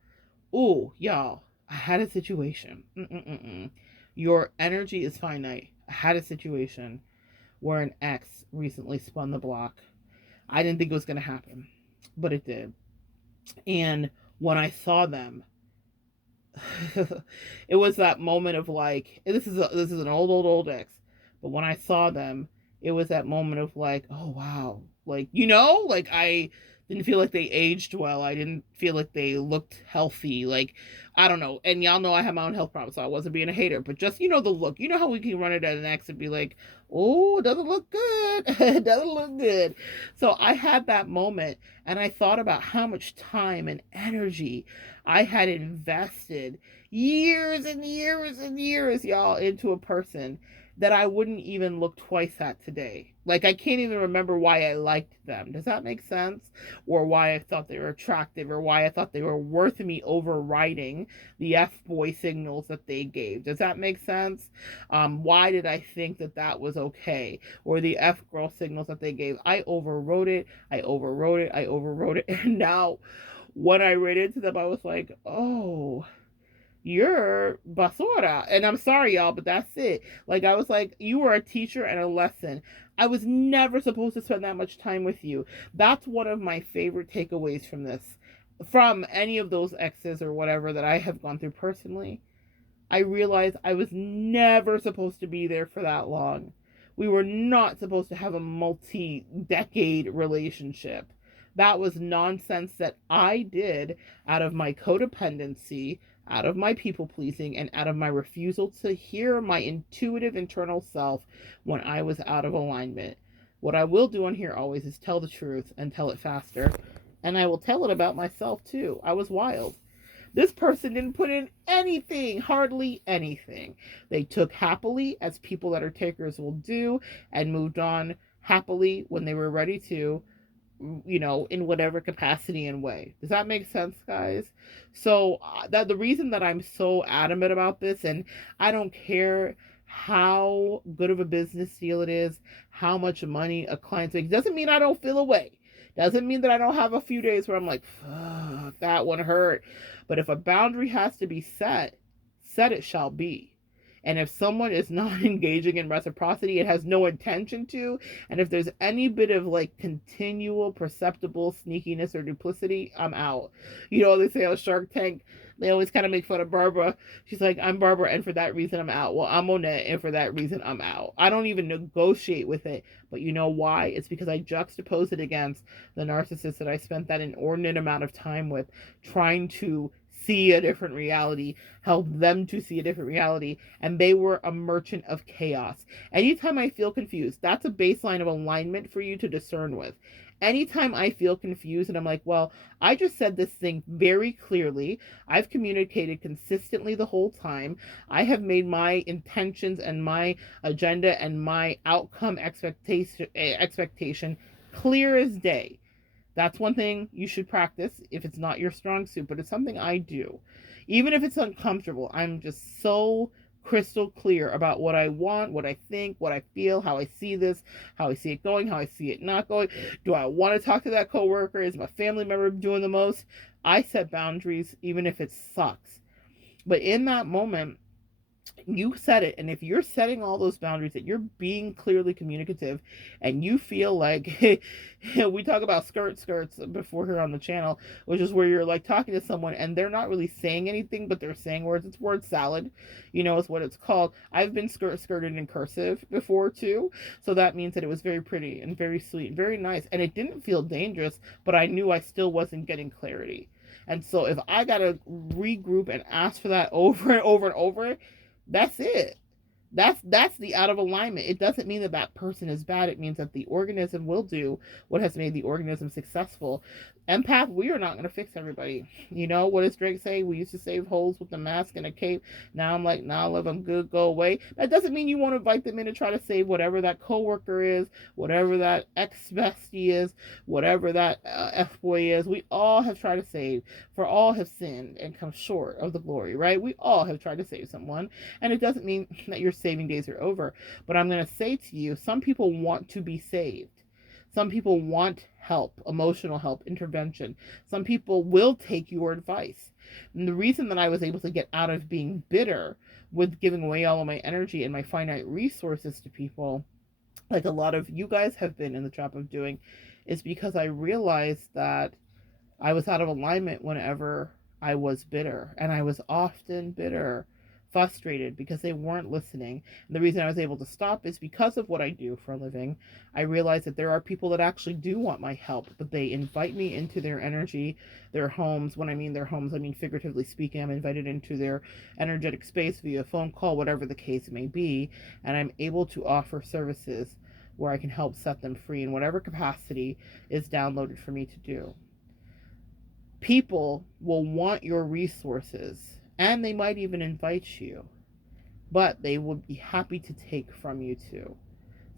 ooh, y'all, I had a situation. Your energy is finite. I had a situation where an ex recently spun the block. I didn't think it was going to happen, but it did. And when I saw them, it was that moment of like, this is an old ex, but when I saw them, it was that moment of like, oh wow, like, like, I didn't feel like they aged well. I didn't feel like they looked healthy. Like, I don't know. And y'all know I have my own health problems, so I wasn't being a hater, but just, the look. You know how we can run it at an ex and be like, oh, it doesn't look good. It doesn't look good. So I had that moment, and I thought about how much time and energy I had invested years and years and years, y'all, into a person that I wouldn't even look twice at today. Like, I can't even remember why I liked them. Does that make sense? Or why I thought they were attractive, or why I thought they were worth me overriding the F-boy signals that they gave. Does that make sense? Why did I think that that was okay? Or the F-girl signals that they gave. I overrode it. And now, when I read into them, I was like, oh, you're basura. And I'm sorry, y'all, but that's it. Like, I was like, you were a teacher and a lesson. I was never supposed to spend that much time with you. That's one of my favorite takeaways from this, from any of those exes or whatever that I have gone through personally. I realized I was never supposed to be there for that long. We were not supposed to have a multi-decade relationship. That was nonsense that I did out of my codependency, out of my people pleasing, and out of my refusal to hear my intuitive internal self when I was out of alignment. What I will do on here always is tell the truth and tell it faster. And I will tell it about myself too. I was wild. This person didn't put in anything, hardly anything. They took happily, as people that are takers will do, and moved on happily when they were ready to, in whatever capacity and way. Does that make sense, guys? So that the reason that I'm so adamant about this, and I don't care how good of a business deal it is, how much money a client makes, doesn't mean I don't feel a way. Doesn't mean that I don't have a few days where I'm like, fuck, that one hurt. But if a boundary has to be set, set it shall be. And if someone is not engaging in reciprocity, it has no intention to, and if there's any bit of like continual perceptible sneakiness or duplicity, I'm out. You know, they say on Shark Tank, they always kind of make fun of Barbara. She's like, I'm Barbara, and for that reason, I'm out. Well, I'm Monette, and for that reason, I'm out. I don't even negotiate with it. But you know why? It's because I juxtapose it against the narcissist that I spent that inordinate amount of time with, trying to see a different reality, help them to see a different reality, and they were a merchant of chaos. Anytime I feel confused, that's a baseline of alignment for you to discern with. Anytime I feel confused and I'm like, well, I just said this thing very clearly. I've communicated consistently the whole time. I have made my intentions and my agenda and my outcome expectation clear as day. That's one thing you should practice if it's not your strong suit, but it's something I do. Even if it's uncomfortable, I'm just so crystal clear about what I want, what I think, what I feel, how I see this, how I see it going, how I see it not going. Do I want to talk to that coworker? Is my family member doing the most? I set boundaries even if it sucks. But in that moment, you set it, and if you're setting all those boundaries, that you're being clearly communicative, and you feel like we talk about skirts before here on the channel, which is where you're like talking to someone and they're not really saying anything, but they're saying words. It's word salad, you know, is what it's called. I've been skirted in cursive before too, so that means that it was very pretty and very sweet and very nice, and it didn't feel dangerous, but I knew I still wasn't getting clarity. And so if I gotta regroup and ask for that over and over and over, that's it. That's the out of alignment. It doesn't mean that that person is bad. It means that the organism will do what has made the organism successful. Empath, we are not going to fix everybody. You know, what does Drake say? We used to save holes with a mask and a cape. Now I'm like, nah, love, I'm good, go away. That doesn't mean you won't invite them in to try to save whatever that coworker is, whatever that ex-bestie is, whatever that F-boy is. We all have tried to save, for all have sinned and come short of the glory, right? We all have tried to save someone, and it doesn't mean that your saving days are over. But I'm going to say to you, some people want to be saved. Some people want help, emotional help, intervention. Some people will take your advice. And the reason that I was able to get out of being bitter with giving away all of my energy and my finite resources to people, like a lot of you guys have been in the trap of doing, is because I realized that I was out of alignment whenever I was bitter. And I was often bitter, frustrated because they weren't listening. And the reason I was able to stop is because of what I do for a living. I realized that there are people that actually do want my help, but they invite me into their energy, their homes. When I mean their homes, I mean figuratively speaking. I'm invited into their energetic space via phone call, whatever the case may be, and I'm able to offer services where I can help set them free in whatever capacity is downloaded for me to do. People will want your resources, and they might even invite you, but they will be happy to take from you too.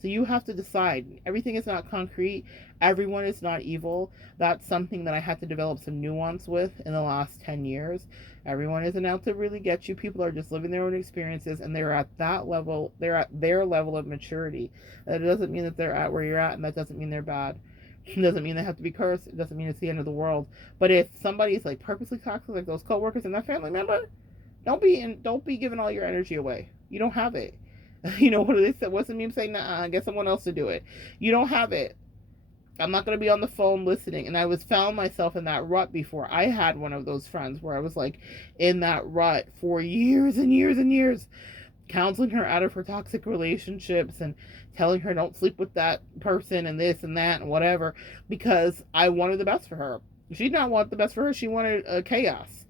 So you have to decide. Everything is not concrete. Everyone is not evil. That's something that I had to develop some nuance with in the last 10 years. Everyone isn't out to really get you. People are just living their own experiences, and they're at that level. They're at their level of maturity. That doesn't mean that they're at where you're at, and that doesn't mean they're bad. It doesn't mean they have to be cursed. It doesn't mean it's the end of the world. But if somebody's like purposely toxic, like those coworkers and that family member, don't be giving all your energy away. You don't have it. You know what they said? What's the meme saying? Nah, get someone else to do it. You don't have it. I'm not going to be on the phone listening. And I was found myself in that rut before. I had one of those friends where I was like in that rut for years and years and years, counseling her out of her toxic relationships and telling her don't sleep with that person and this and that and whatever, because I wanted the best for her. She did not want the best for her. She wanted chaos.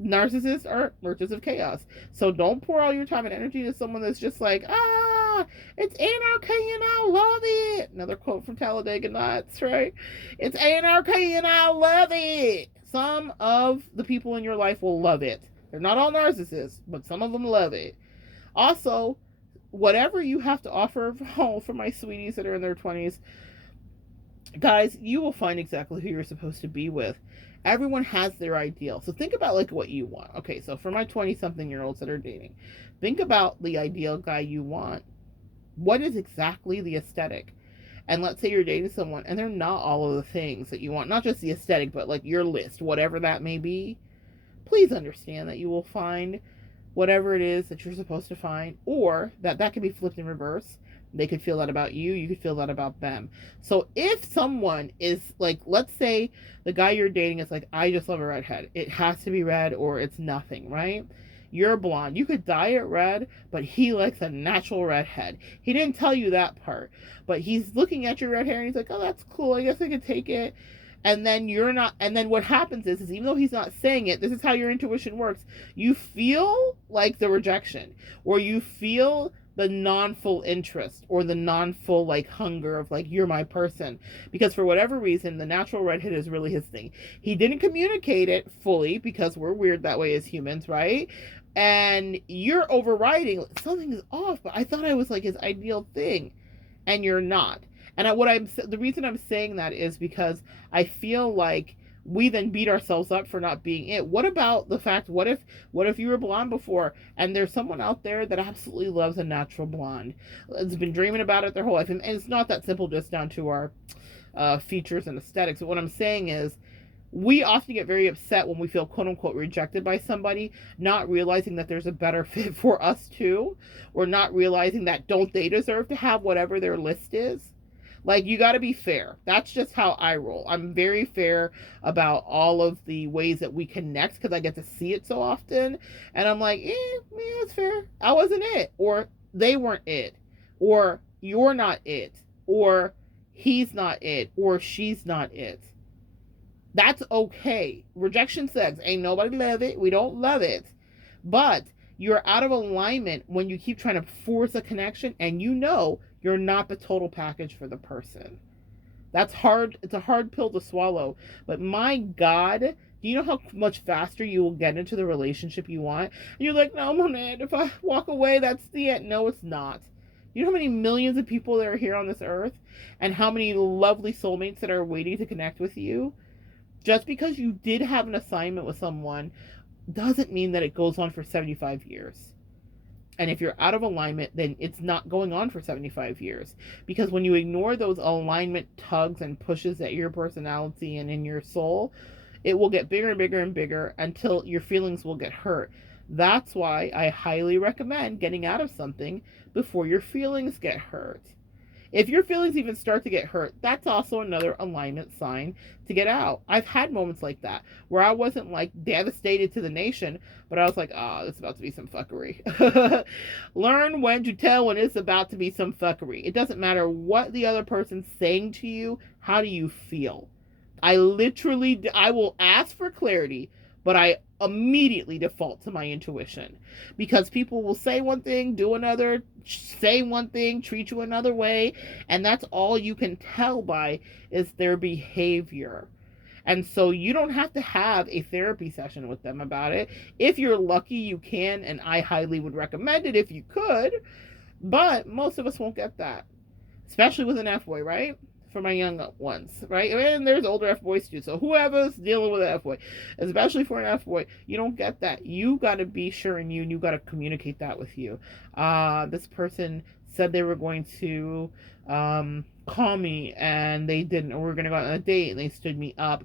Narcissists are merchants of chaos. So don't pour all your time and energy to someone that's just like, it's anarchy and I love it. Another quote from Talladega Nights, right? It's anarchy and I love it. Some of the people in your life will love it. They're not all narcissists, but some of them love it. Also, whatever you have to offer, for my sweeties that are in their 20s, guys, you will find exactly who you're supposed to be with. Everyone has their ideal. So think about like what you want. Okay, so for my 20-something-year-olds that are dating, think about the ideal guy you want. What is exactly the aesthetic? and let's say you're dating someone and they're not all of the things that you want, not just the aesthetic, but like your list, whatever that may be, please understand that you will find whatever it is that you're supposed to find, or that can be flipped in reverse. They could feel that about you, you could feel that about them. So if someone is like, let's say the guy you're dating is like, I just love a redhead, it has to be red or it's nothing, right? You're blonde, you could dye it red, but he likes a natural redhead. He didn't tell you that part, but he's looking at your red hair and he's like, oh, that's cool, I guess I could take it. And then you're not, and then what happens is even though he's not saying it, this is how your intuition works. You feel like the rejection, or you feel the non-full interest, or the non-full like hunger of like, you're my person, because for whatever reason the natural redhead is really his thing. He didn't communicate it fully because we're weird that way as humans, right? And you're overriding, something is off, but I thought I was like his ideal thing, and you're not. And the reason I'm saying that is because I feel like we then beat ourselves up for not being it. What about the fact, what if you were blonde before and there's someone out there that absolutely loves a natural blonde, has been dreaming about it their whole life, and it's not that simple just down to our features and aesthetics. But what I'm saying is, we often get very upset when we feel quote unquote rejected by somebody, not realizing that there's a better fit for us too, or not realizing that don't they deserve to have whatever their list is. Like, you got to be fair. That's just how I roll. I'm very fair about all of the ways that we connect because I get to see it so often. And I'm like, yeah, it's fair. I wasn't it. Or they weren't it. Or you're not it. Or he's not it. Or she's not it. That's okay. Rejection sex. Ain't nobody love it. We don't love it. But you're out of alignment when you keep trying to force a connection and you know you're not the total package for the person. That's hard. It's a hard pill to swallow. But my God, do you know how much faster you will get into the relationship you want? And you're like, no, Monet, if I walk away, that's the end. No, it's not. You know how many millions of people that are here on this earth and how many lovely soulmates that are waiting to connect with you? Just because you did have an assignment with someone doesn't mean that it goes on for 75 years. And if you're out of alignment, then it's not going on for 75 years. Because when you ignore those alignment tugs and pushes at your personality and in your soul, it will get bigger and bigger and bigger until your feelings will get hurt. That's why I highly recommend getting out of something before your feelings get hurt. If your feelings even start to get hurt, that's also another alignment sign to get out. I've had moments like that where I wasn't like devastated to the nation, but I was like, oh, it's about to be some fuckery. Learn when to tell when it's about to be some fuckery. It doesn't matter what the other person's saying to you. How do you feel? I will ask for clarity, but I immediately default to my intuition because people will say one thing, do another, say one thing, treat you another way, and that's all you can tell by is their behavior. And so you don't have to have a therapy session with them about it. If you're lucky, you can, and I highly would recommend it if you could, but most of us won't get that, especially with an F-boy, right? For my young ones, right? And there's older F-boys too. So whoever's dealing with an F-boy, especially for an F-boy, you don't get that. You got to be sure in you, and you got to communicate that with you. This person said they were going to call me, and they didn't. Or we're going to go on a date, and they stood me up.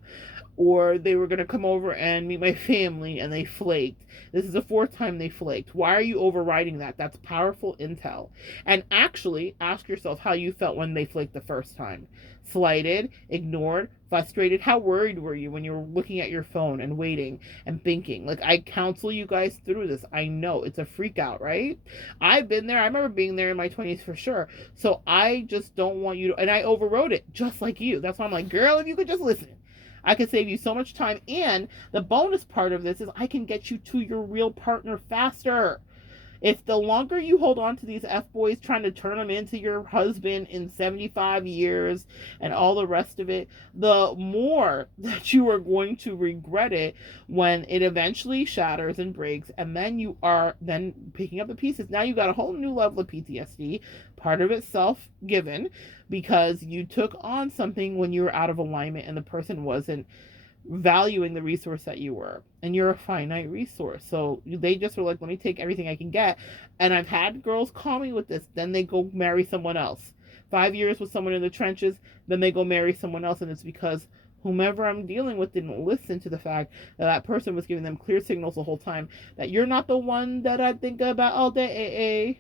Or they were going to come over and meet my family, and they flaked. This is the fourth time they flaked. Why are you overriding that? That's powerful intel. And actually, ask yourself how you felt when they flaked the first time. Slighted, ignored, frustrated. How worried were you when you were looking at your phone and waiting and thinking? Like, I counsel you guys through this. I know it's a freak out, right? I've been there. I remember being there in my 20s for sure. So I just don't want you to, and I overrode it just like you. That's why I'm like, girl, if you could just listen. I could save you so much time. And the bonus part of this is I can get you to your real partner faster. If the longer you hold on to these F-boys, trying to turn them into your husband in 75 years and all the rest of it, the more that you are going to regret it when it eventually shatters and breaks, and then you are then picking up the pieces. Now you got a whole new level of PTSD, part of it self-given, because you took on something when you were out of alignment and the person wasn't valuing the resource that you were, and you're a finite resource. So they just were like, let me take everything I can get. And I've had girls call me with this, then they go marry someone else. 5 years with someone in the trenches, then they go marry someone else, and it's because whomever I'm dealing with didn't listen to the fact that that person was giving them clear signals the whole time that you're not the one that I think about all day.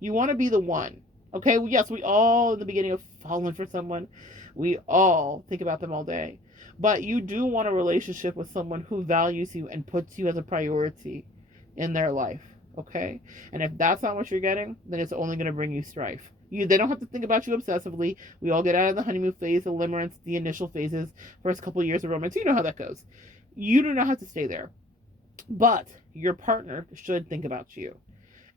You want to be the one. Okay, well, yes, we all, in the beginning of falling for someone, we all think about them all day. But you do want a relationship with someone who values you and puts you as a priority in their life. Okay? And if that's not what you're getting, then it's only going to bring you strife. They don't have to think about you obsessively. We all get out of the honeymoon phase, the limerence, the initial phases, first couple of years of romance. You know how that goes. You do not have to stay there. But your partner should think about you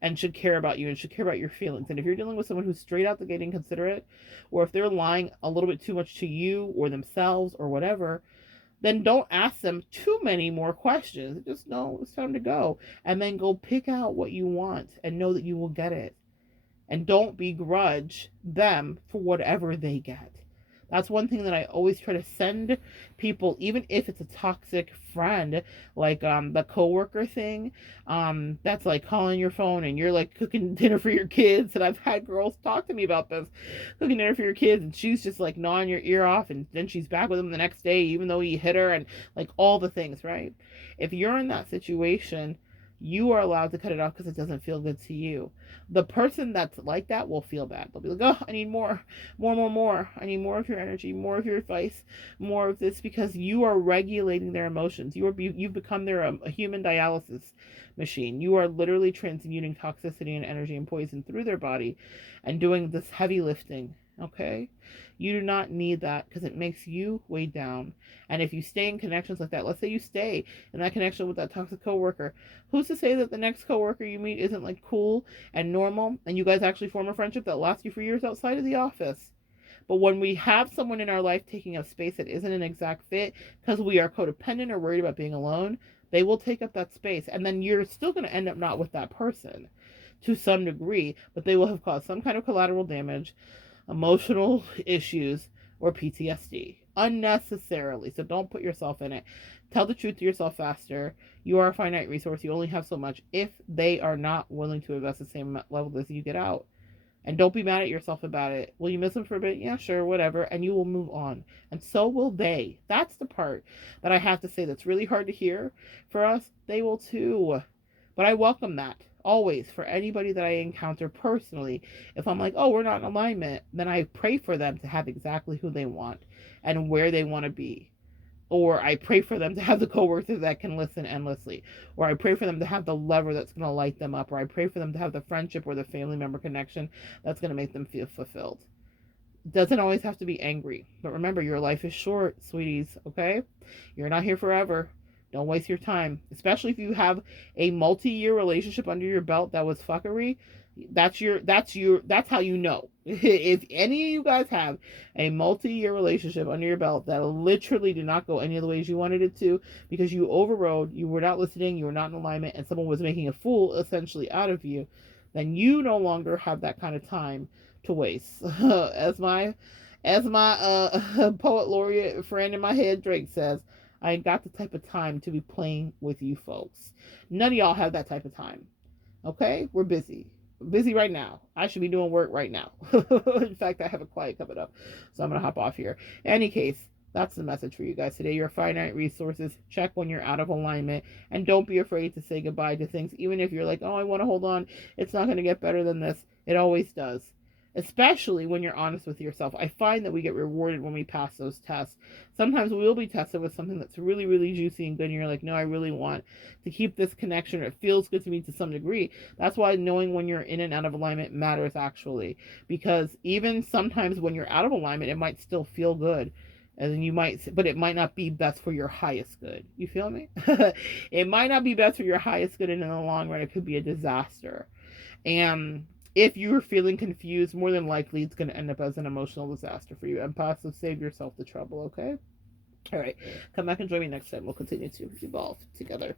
and should care about you and should care about your feelings. And if you're dealing with someone who's straight out the gate inconsiderate, or if they're lying a little bit too much to you or themselves or whatever, then don't ask them too many more questions. Just know it's time to go. And then go pick out what you want and know that you will get it. And don't begrudge them for whatever they get. That's one thing that I always try to send people, even if it's a toxic friend, like the coworker thing, that's like calling your phone and you're like cooking dinner for your kids. And I've had girls talk to me about this, cooking dinner for your kids, and she's just like gnawing your ear off, and then she's back with them the next day, even though you hit her, and like all the things, right? If you're in that situation, you are allowed to cut it off because it doesn't feel good to you. The person that's like that will feel bad. They'll be like, oh, I need more. I need more of your energy, more of your advice, more of this, because you are regulating their emotions. You've become their a human dialysis machine. You are literally transmuting toxicity and energy and poison through their body and doing this heavy lifting. Okay? You do not need that because it makes you weighed down. And if you stay in connections like that, let's say you stay in that connection with that toxic coworker, who's to say that the next coworker you meet isn't like cool and normal and you guys actually form a friendship that lasts you for years outside of the office? But when we have someone in our life taking up space that isn't an exact fit because we are codependent or worried about being alone, they will take up that space. And then you're still going to end up not with that person to some degree, but they will have caused some kind of collateral damage, emotional issues, or PTSD unnecessarily. So don't put yourself in it. Tell the truth to yourself faster. You are a finite resource. You only have so much. If they are not willing to invest the same level as you, get out. And don't be mad at yourself about it. Will you miss them for a bit? Yeah, sure, whatever. And you will move on. And so will they. That's the part that I have to say that's really hard to hear for us. They will too. But I welcome that. Always, for anybody that I encounter personally. If I'm like, oh, we're not in alignment, then I pray for them to have exactly who they want and where they want to be. Or I pray for them to have the coworkers that can listen endlessly. Or I pray for them to have the lever that's going to light them up. Or I pray for them to have the friendship or the family member connection that's going to make them feel fulfilled. It doesn't always have to be angry. But remember, your life is short, sweeties, okay? You're not here forever. Don't waste your time, especially if you have a multi-year relationship under your belt that was fuckery. That's how you know. If any of you guys have a multi-year relationship under your belt that literally did not go any of the ways you wanted it to because you overrode, you were not listening, you were not in alignment, and someone was making a fool essentially out of you, then you no longer have that kind of time to waste. as my poet laureate friend in my head, Drake, says, I ain't got the type of time to be playing with you folks. None of y'all have that type of time. Okay? We're busy. Busy right now. I should be doing work right now. In fact, I have a client coming up, so I'm going to hop off here. In any case, that's the message for you guys today. Your finite resources. Check when you're out of alignment. And don't be afraid to say goodbye to things. Even if you're like, oh, I want to hold on. It's not going to get better than this. It always does. Especially when you're honest with yourself. I find that we get rewarded when we pass those tests. Sometimes we will be tested with something that's really, really juicy and good, and you're like, no, I really want to keep this connection. It feels good to me to some degree. That's why knowing when you're in and out of alignment matters, actually. Because even sometimes when you're out of alignment, it might still feel good. And you might, but it might not be best for your highest good. You feel me? It might not be best for your highest good, and in the long run, it could be a disaster. And if you're feeling confused, more than likely it's going to end up as an emotional disaster for you. Empaths, so save yourself the trouble, okay? All right. Come back and join me next time. We'll continue to evolve together.